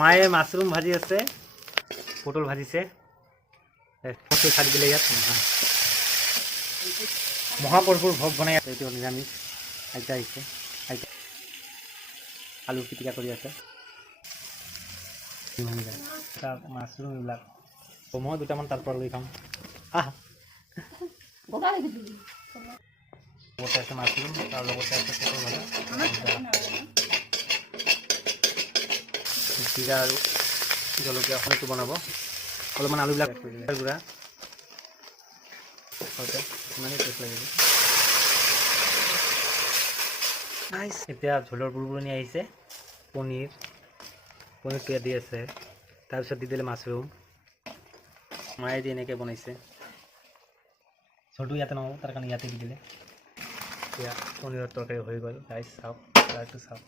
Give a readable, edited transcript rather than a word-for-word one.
মায়ে মাছৰুম ভাজি আছে, পটল ভাজিছে, খাই দিলে ইয়াত মহাপ্ৰভুৰ ভোগ বনাই আছে। এইটো নিৰামিষ। আইতা আহিছে, আইতা আলু পিটিকা কৰি আছে। মাছৰুম এইবিলাক মই দুটামান তাৰ পৰা লৈ খাম। লগতে আছে মাছৰুম, তাৰ লগতে আছে পটল ভাজা, জিৰা আৰু জলকীয়া অসমটো বনাব। অলপমান আলুবিলাক গুড়া ইমানেই টেষ্ট লাগিব। এতিয়া ঝোলৰ বুৰবুৰণি আহিছে। পনীৰটো দি আছে, তাৰপিছত দি দিলে মাছৰুম। মায়ে দি এনেকৈ বনাইছে। ঝোলটো ইয়াতে নহ'ব, তাৰ কাৰণে ইয়াতে দি দিলে। এতিয়া পনীৰৰ তৰকাৰী হৈ গ'ল। গাইছ চাওক, চাওক।